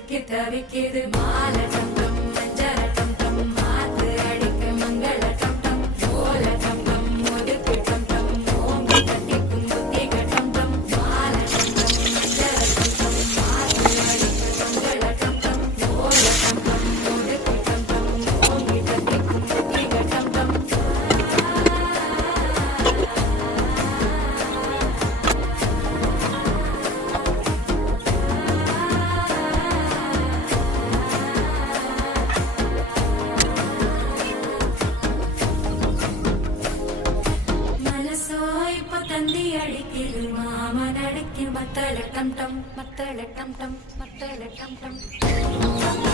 சிக்கி தவிக்கிது மாலை டம் டம் மஞ்சள டம் டம் மாத்து அடிக்க மங்கள டம் டம் ஓல டம் டம் ஒதுக்கு டம் டம் ஓங்கி தட்டிக்கும் புத்திக டம் டம் மாலை டம் டம் மஞ்சள டம் டம் மாத்து அடிக்க மங்கள டம் டம் ஓல டம் டம் ஒதுக்கு டம் டம் ஓங்கி தட்டிக்கும் புத்திக டம் டம் தந்தி அடிக்கிது மாமன் அடிக்கு மத்தள டம் டம் மத்தள டம் டம் மத்தள டம் டம்